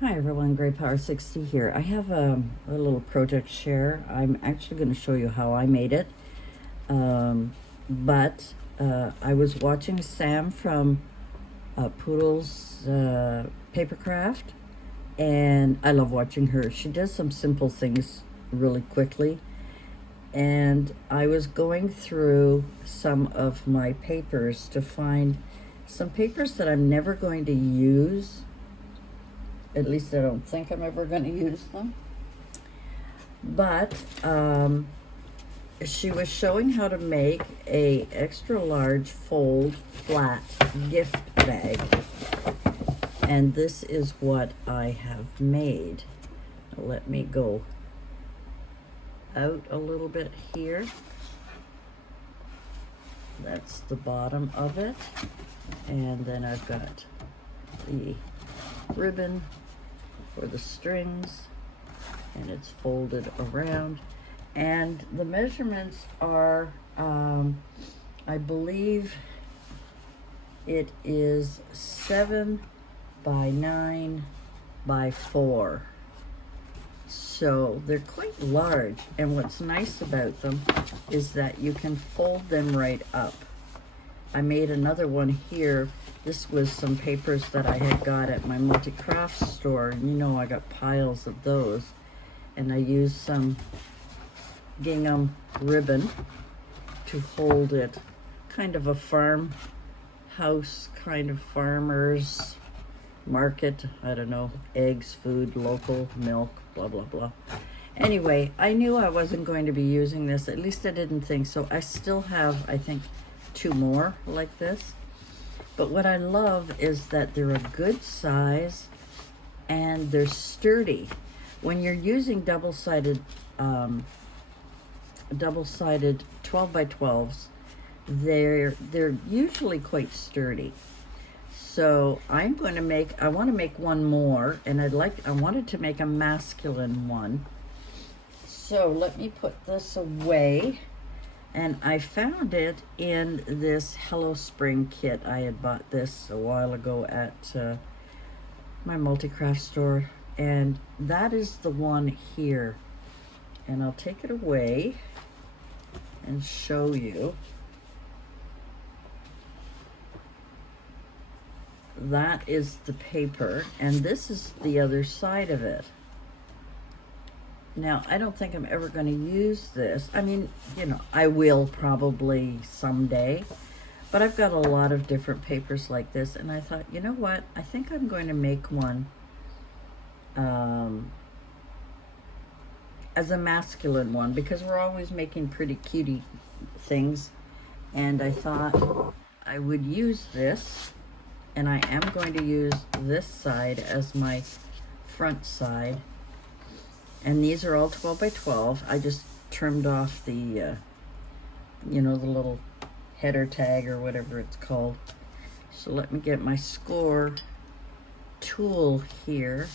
Hi everyone, Grey Power 60 here. I have a little project share. I'm actually going to show you how I made it. But I was watching Sam from Papercraft, and I love watching her. She does some simple things really quickly. And I was going through some of my papers to find some papers that I'm never going to use. At least I don't think I'm ever going to use them. But she was showing how to make a extra large fold flat gift bag. And this is what I have made. Let me go out a little bit here. That's the bottom of it. And then I've got the ribbon for the strings, and it's folded around, and the measurements are I believe it is 7 by 9 by 4, so they're quite large. And what's nice about them is that you can fold them right up. I made another one here. This was some papers that I had got at my multi-craft store. You know, I got piles of those. And I used some gingham ribbon to hold it. Kind of a farmhouse, kind of farmer's market. I don't know, eggs, food, local, milk, blah, blah, blah. Anyway, I knew I wasn't going to be using this. At least I didn't think so. I still have, I think, 2 more like this. But what I love is that they're a good size and they're sturdy. When you're using double-sided 12 by 12s, they're usually quite sturdy. So I'm going to make, I want to make one more, and I wanted to make a masculine one. So let me put this away. And I found it in this Hello Spring kit. I had bought this a while ago at my multi-craft store. And that is the one here. And I'll take it away and show you. That is the paper. And this is the other side of it. Now, I don't think I'm ever going to use this. I mean, you know, I will probably someday, but I've got a lot of different papers like this, and I thought, you know what? I think I'm going to make one as a masculine one, because we're always making pretty cutie things, and I thought I would use this, and I am going to use this side as my front side. And these are all 12 by 12. I just trimmed off the, you know, the little header tag or whatever it's called. So let me get my score tool here.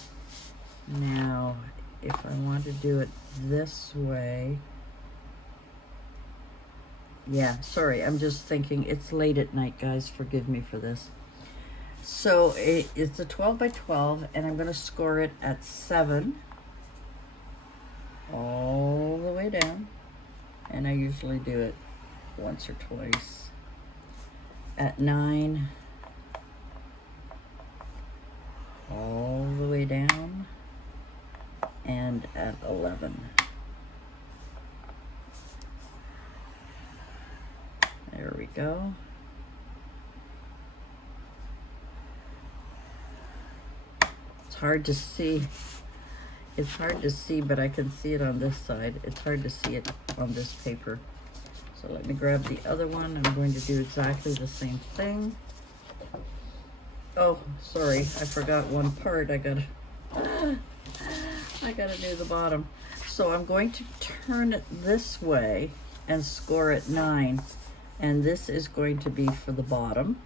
Now, if I want to do it this way. Yeah, sorry, I'm just thinking it's late at night, guys. Forgive me for this. So it's a 12 by 12, and I'm going to score it at 7. All the way down, and I usually do it once or twice. At 9, all the way down, and at 11. There we go. It's hard to see. It's hard to see, but I can see it on this side. It's hard to see it on this paper. So let me grab the other one. I'm going to do exactly the same thing. Oh, sorry, I forgot one part. I gotta do the bottom. So I'm going to turn it this way and score at 9. And this is going to be for the bottom.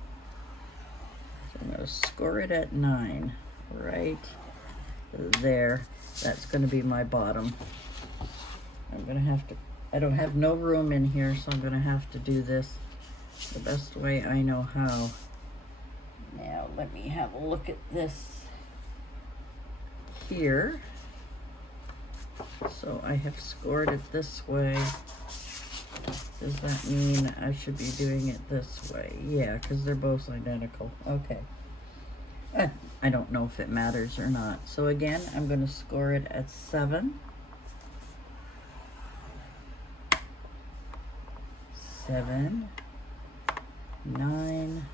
So I'm gonna score it at 9, right there. That's going to be my bottom. I'm going to have to, I don't have no room in here, so I'm going to have to do this the best way I know how. Now let me have a look at this. here. So I have scored it this way. Does that mean I should be doing it this way? Yeah, because they're both identical. Okay. I don't know if it matters or not. So again, I'm going to score it at 7. 7, 9.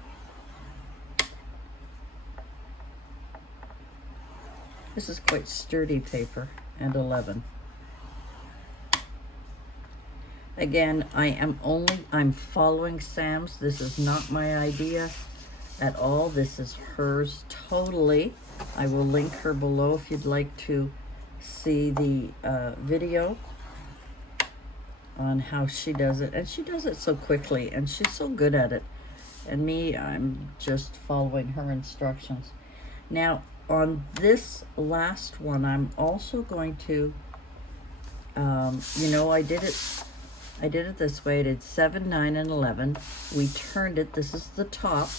This is quite sturdy paper, and 11. Again, I'm following Sam's. This is not my idea at all. This is hers totally. I will link her below if you'd like to see the video on how she does it. And she does it so quickly, and she's so good at it. And me, I'm just following her instructions. Now, on this last one, I'm also going to, you know, I did it this way. I did 7, 9, and 11. We turned it. This is the top,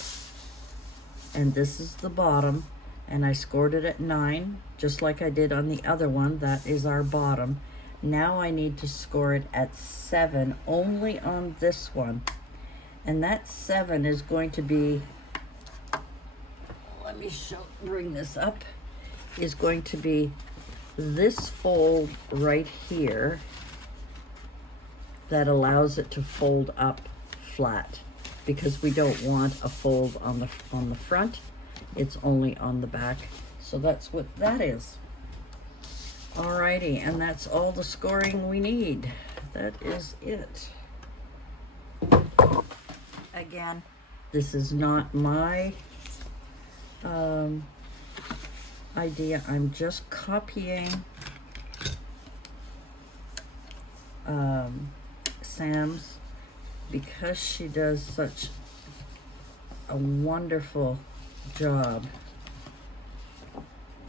and this is the bottom, and I scored it at 9, just like I did on the other one. That is our bottom. Now I need to score it at 7, only on this one. And that 7 is going to be, let me bring this up, is going to be this fold right here that allows it to fold up flat, because we don't want a fold on the front. It's only on the back. So that's what that is. Alrighty, and that's all the scoring we need. That is it. Again, this is not my idea. I'm just copying Sam's, because she does such a wonderful job.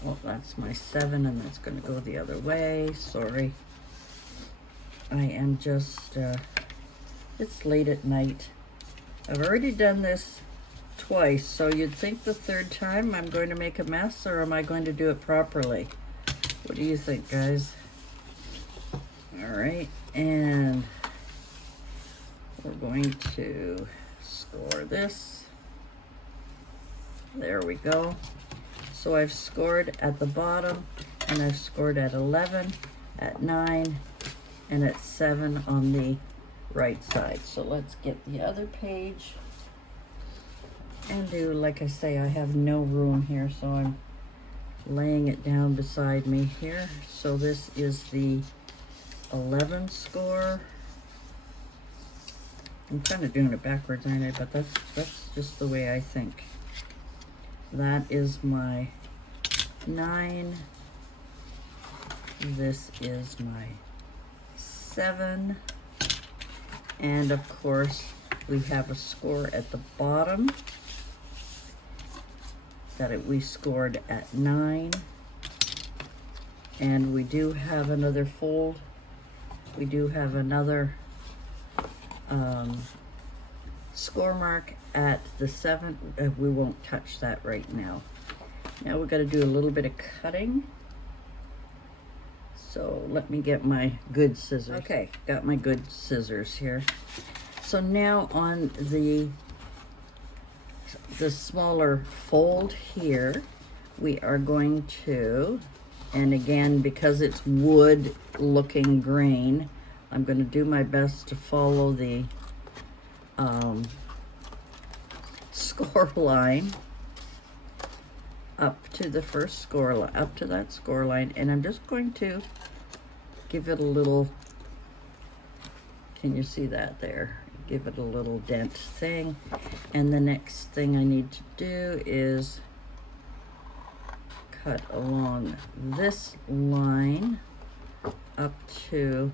Well, that's my 7, and that's going to go the other way. Sorry. I am just, it's late at night. I've already done this twice, so you'd think the third time I'm going to make a mess, or am I going to do it properly? What do you think, guys? All right, and we're going to score this. There we go. So I've scored at the bottom, and I've scored at 11, at 9, and at 7 on the right side. So let's get the other page and do, like I say, I have no room here, so I'm laying it down beside me here. So this is the 11 score. I'm kind of doing it backwards, aren't I? But that's just the way I think. That is my 9. This is my 7. And of course, we have a score at the bottom that we scored at 9. And we do have another fold. We do have another score mark at the 7. We won't touch that right now. Now we're going to do a little bit of cutting. So let me get my good scissors. Okay, got my good scissors here. So now on the smaller fold here, we are going to, and again, because it's wood looking grain, I'm going to do my best to follow the score line up to the first score line, up to that score line, and I'm just going to give it a little, can you see that there? Give it a little dent thing. And the next thing I need to do is cut along this line up to,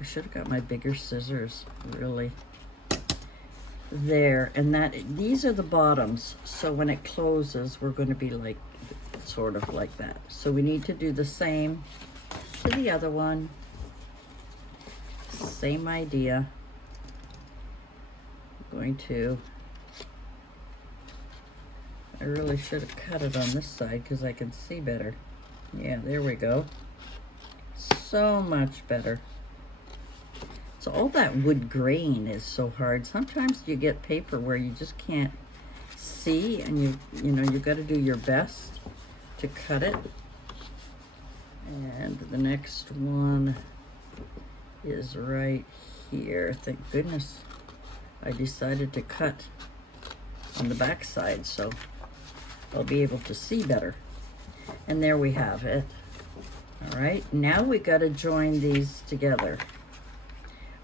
I should have got my bigger scissors, really. There, and these are the bottoms, so when it closes, we're going to be like, sort of like that. So we need to do the same to the other one. Same idea. I'm going to, I really should have cut it on this side because I can see better. Yeah, there we go. So much better. So all that wood grain is so hard. Sometimes you get paper where you just can't see, and you know, you got to do your best to cut it. And the next one is right here. Thank goodness I decided to cut on the back side so I'll be able to see better. And there we have it. All right, now we got to join these together,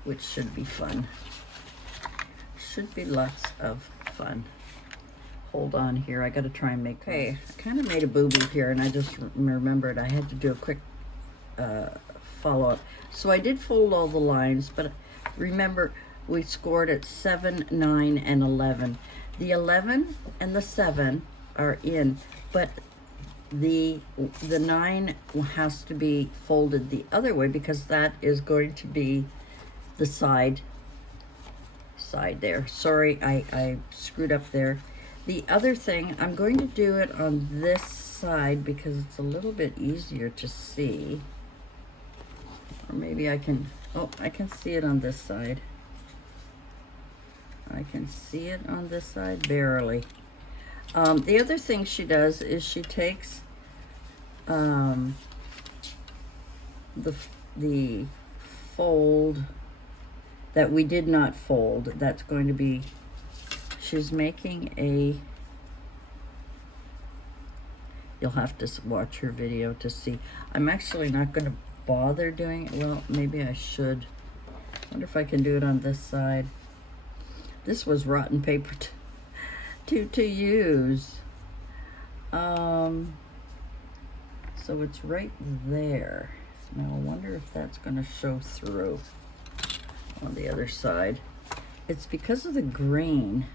which should be fun. Should be lots of fun. Hold on here, I got to try and make, okay, I kind of made a boo-boo here, and I just remembered I had to do a quick follow-up. So I did fold all the lines, but remember we scored at 7, 9, and 11. The 11 and the 7 are in, but the 9 has to be folded the other way because that is going to be the side there. Sorry, I screwed up there. The other thing, I'm going to do it on this side because it's a little bit easier to see. Or maybe I can, oh, I can see it on this side. I can see it on this side, barely. The other thing she does is she takes the fold that we did not fold. That's going to be, she's making a, you'll have to watch her video to see. I'm actually not going to bother doing it. Well, maybe I should. I wonder if I can do it on this side. This was rotten paper to use. So it's right there. Now I wonder if that's going to show through on the other side. It's because of the grain.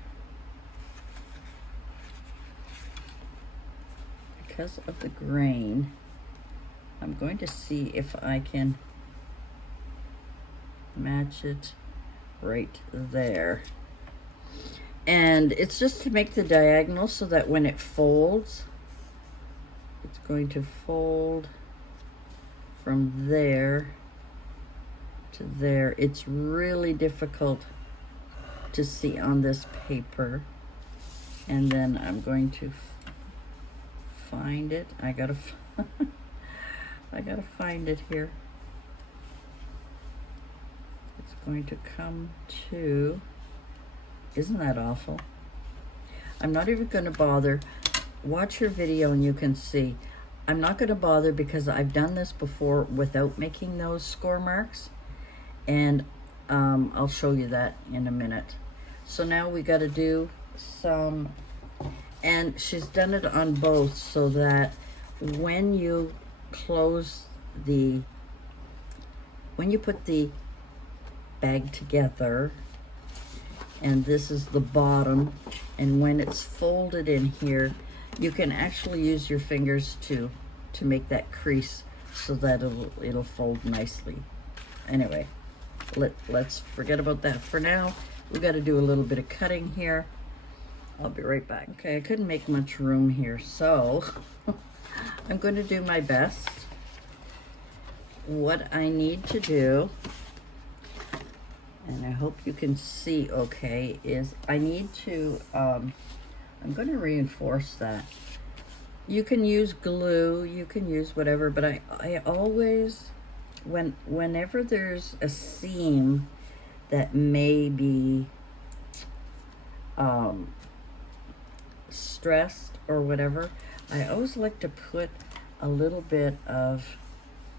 Because of the grain, I'm going to see if I can match it right there. And it's just to make the diagonal so that when it folds, it's going to fold from there to there. It's really difficult to see on this paper. And then I'm going to find it. I gotta find it here. It's going to come to, isn't that awful? I'm not even going to bother. Watch her video and you can see. I'm not going to bother because I've done this before without making those score marks, and I'll show you that in a minute. So now we got to do some, and she's done it on both so that when you close the, when you put the bag together, and this is the bottom, and when it's folded in here, you can actually use your fingers to make that crease so that it'll fold nicely. Anyway, let's forget about that for now. We got to do a little bit of cutting here. I'll be right back. Okay, I couldn't make much room here, so I'm going to do my best. What I need to do, and I hope you can see okay, is I need to, I'm going to reinforce that. You can use glue, you can use whatever, but I always, whenever there's a seam that may be stressed or whatever, I always like to put a little bit of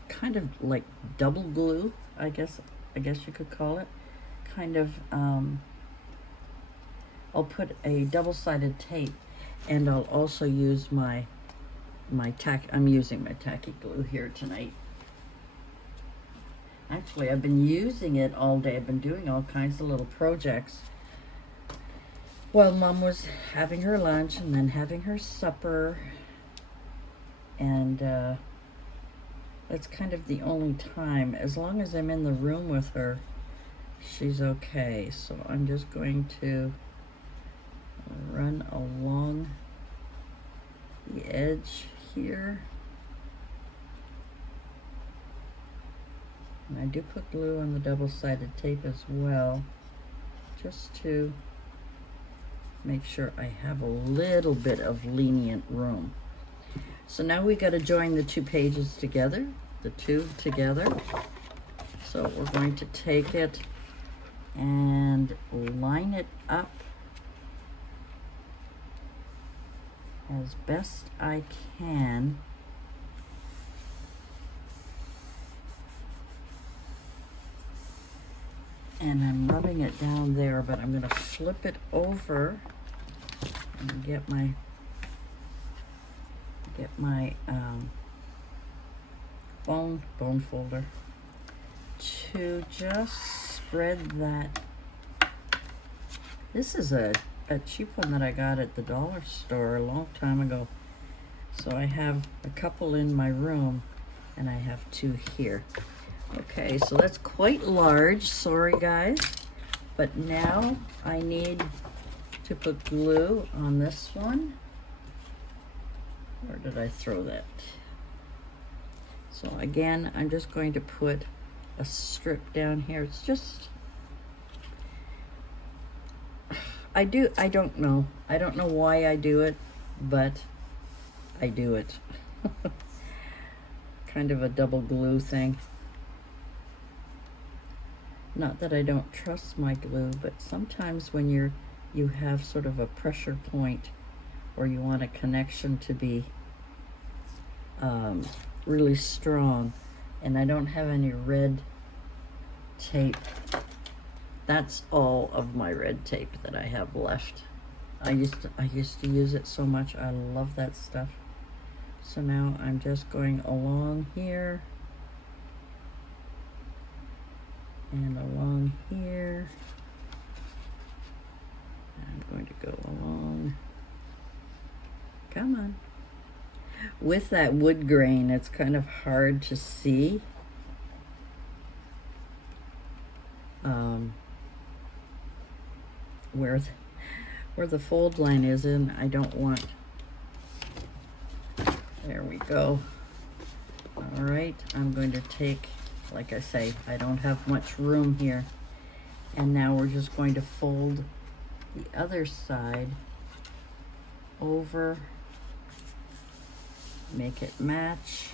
kind of like double glue, I guess you could call it. Kind of, I'll put a double-sided tape, and I'll also use my I'm using my tacky glue here tonight. Actually, I've been using it all day. I've been doing all kinds of little projects while Mom was having her lunch and then having her supper, and that's kind of the only time. As long as I'm in the room with her, she's okay. So I'm just going to run along the edge here And I do put glue on the double-sided tape as well, just to make sure I have a little bit of lenient room. So now we got to join the two pages together, the two together. So we're going to take it and line it up as best I can. And I'm rubbing it down there, but I'm going to flip it over and get my bone folder to just spread that. This is a cheap one that I got at the dollar store a long time ago. So I have a couple in my room and I have two here. Okay, so that's quite large, sorry guys, but now I need to put glue on this one. Where did I throw that? So again, I'm just going to put a strip down here. It's just, I don't know why I do it, but I do it. Kind of a double glue thing. Not that I don't trust my glue, but sometimes when you have sort of a pressure point or you want a connection to be really strong, and I don't have any red tape. That's all of my red tape that I have left. I used to use it so much. I love that stuff. So now I'm just going along here and along here. I'm going to go along. Come on. With that wood grain, it's kind of hard to see. Where the fold line is in, I don't want. There we go. All right, I'm going to take, like I say, I don't have much room here. And now we're just going to fold the other side over, make it match.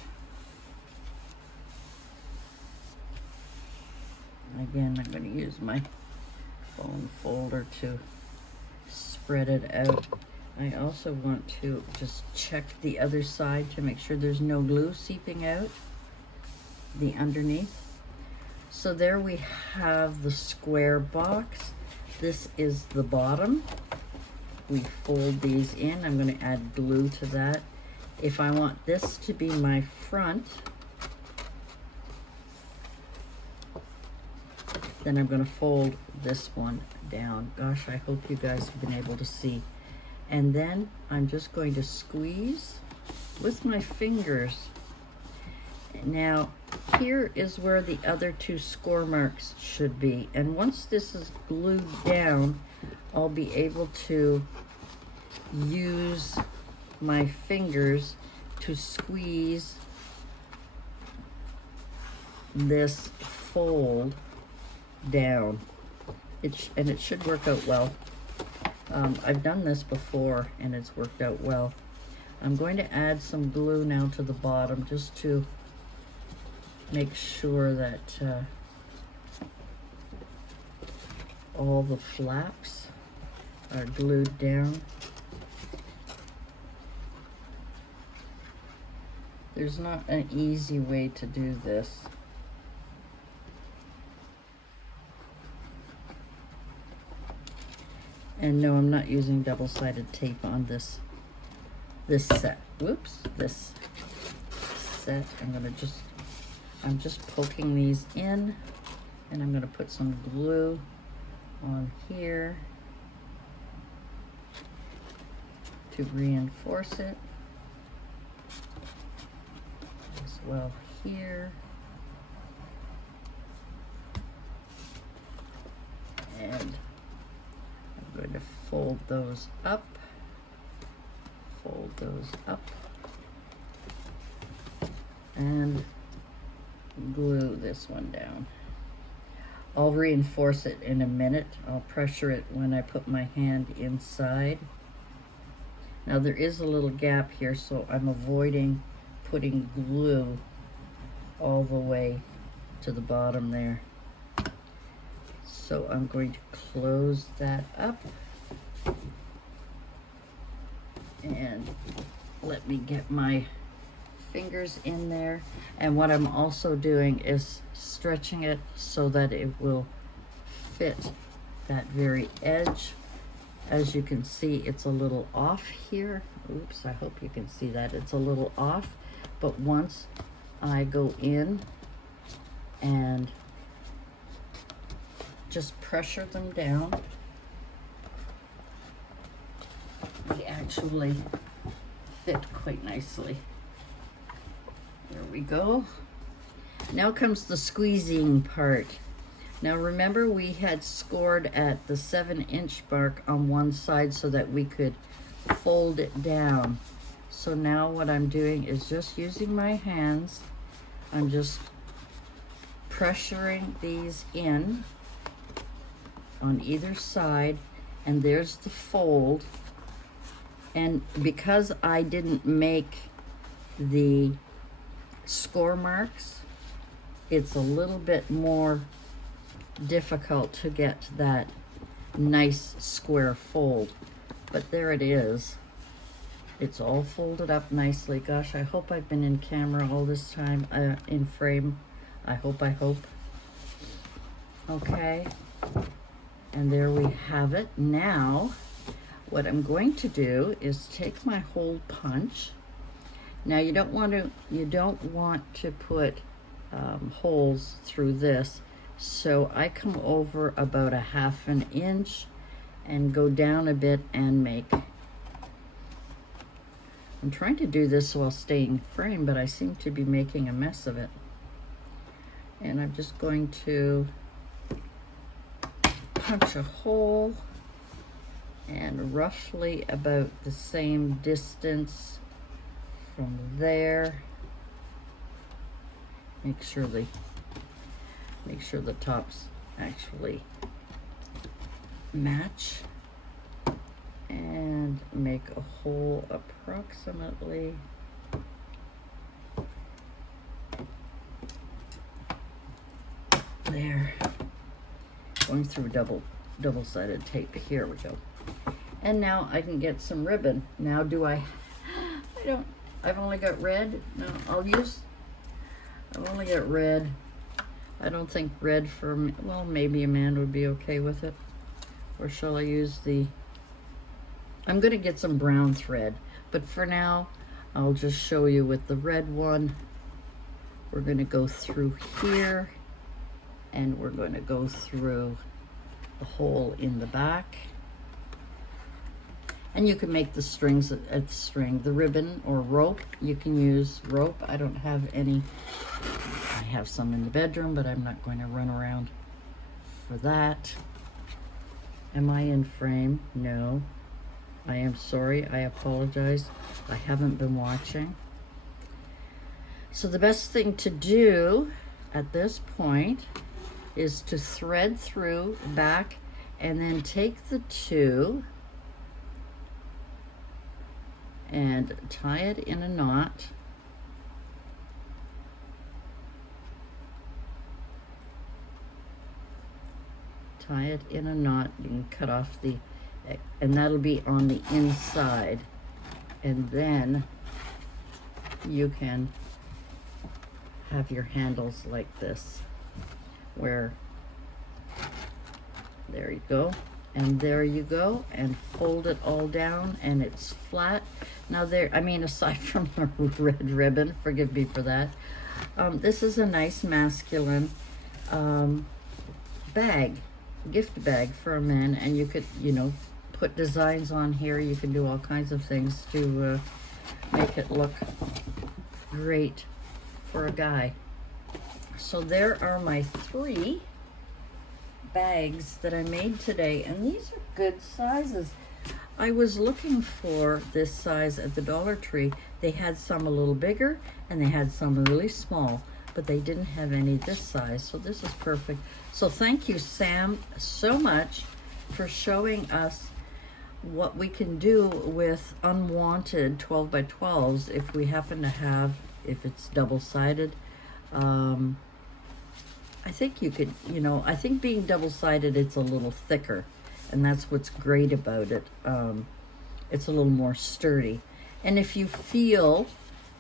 Again, I'm going to use my bone folder to spread it out. I also want to just check the other side to make sure there's no glue seeping out the underneath. So there we have the square box. This is the bottom. We fold these in. I'm going to add glue to that. If I want this to be my front, then I'm going to fold this one down. Gosh, I hope you guys have been able to see. And then I'm just going to squeeze with my fingers. Now, here is where the other two score marks should be. And once this is glued down, I'll be able to use my fingers to squeeze this fold down. And it should work out well. I've done this before and it's worked out well. I'm going to add some glue now to the bottom just to make sure that all the flaps are glued down. There's not an easy way to do this. And no, I'm not using double-sided tape on this set. Whoops, this set. I'm just poking these in, and I'm gonna put some glue on here to reinforce it, as well here. And I'm going to fold those up, and glue this one down. I'll reinforce it in a minute. I'll pressure it when I put my hand inside. Now there is a little gap here, so I'm avoiding putting glue all the way to the bottom there. So I'm going to close that up. And let me get my fingers in there. And what I'm also doing is stretching it so that it will fit that very edge. As you can see, it's a little off here. Oops, I hope you can see that. It's a little off, but once I go in and just pressure them down, they actually fit quite nicely. There we go. Now comes the squeezing part. Now remember, we had scored at the 7-inch mark on one side so that we could fold it down. So now what I'm doing is just using my hands. I'm just pressuring these in on either side, and there's the fold. And because I didn't make the score marks, it's a little bit more difficult to get that nice square fold, but there it is. It's all folded up nicely. Gosh, I hope I've been in camera all this time, in frame. I hope. Okay, and there we have it. Now what I'm going to do is take my hole punch. Now you don't want to put holes through this, so I come over about 1/2 inch and go down a bit and make. I'm trying to do this while staying frame, but I seem to be making a mess of it. And I'm just going to punch a hole, and roughly about the same distance from there. Make sure the tops actually match, and make a hole approximately there. Going through double-sided tape. Here we go. And now I can get some ribbon. Now I've only got red. No, I've only got red. I don't think red for, well, maybe a man would be okay with it. Or shall I use I'm gonna get some brown thread, but for now, I'll just show you with the red one. We're gonna go through here, and we're gonna go through the hole in the back. And you can make the strings the ribbon or rope. You can use rope. I don't have any. I have some in the bedroom, but I'm not going to run around for that. Am I in frame? No. I am sorry. I apologize. I haven't been watching. So the best thing to do at this point is to thread through back, and then take the two and tie it in a knot. Tie it in a knot. You can cut off and that'll be on the inside. And then you can have your handles like this, where, there you go. And there you go, and fold it all down, and it's flat. Now aside from the red ribbon, forgive me for that, this is a nice masculine bag, gift bag for a man, and you could, put designs on here. You can do all kinds of things to make it look great for a guy. So there are my 3 bags that I made today, and these are good sizes. I was looking for this size at the Dollar Tree. They had some a little bigger, and they had some really small. but they didn't have any this size, so this is perfect. So thank you, Sam, so much for showing us what we can do with unwanted 12 by 12s if we happen to have, if it's double-sided. I think you could, you know, I think being double-sided, it's a little thicker, and that's what's great about it. It's a little more sturdy. And if you feel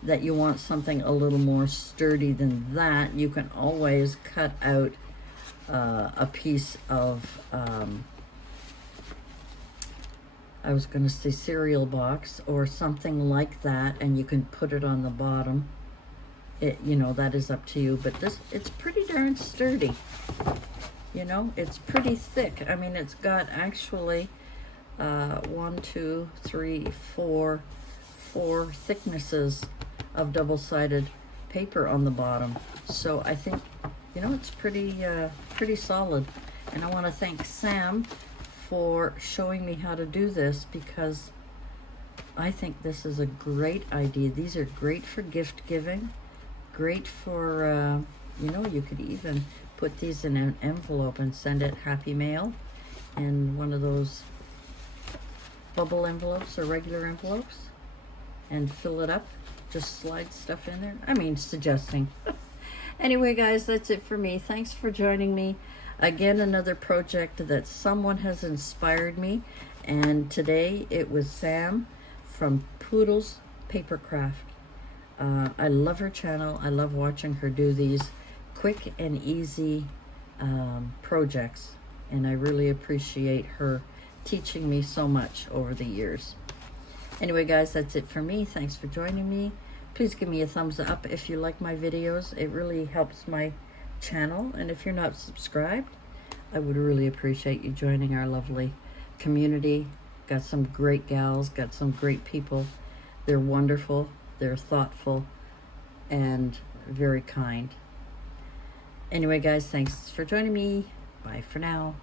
that you want something a little more sturdy than that, you can always cut out a piece of, I was going to say cereal box or something like that, and you can put it on the bottom. It, you know, that is up to you, but this, it's pretty darn sturdy. You know, it's pretty thick. I mean, it's got actually 1, 2, 3, 4 thicknesses of double-sided paper on the bottom. So I think, you know, it's pretty solid. And I want to thank Sam for showing me how to do this, because I think this is a great idea. These are great for gift giving, great for, you know, you could even put these in an envelope and send it Happy Mail in one of those bubble envelopes or regular envelopes and fill it up. Just slide stuff in there. I mean, suggesting. Anyway, guys, that's it for me. Thanks for joining me. Again, another project that someone has inspired me. And today it was Sam from PootlesPapercraft. I love her channel. I love watching her do these quick and easy projects. And I really appreciate her teaching me so much over the years. Anyway, guys, that's it for me. Thanks for joining me. Please give me a thumbs up if you like my videos. It really helps my channel. And if you're not subscribed, I would really appreciate you joining our lovely community. Got some great gals, got some great people. They're wonderful, they're thoughtful, and very kind. Anyway, guys, thanks for joining me. Bye for now.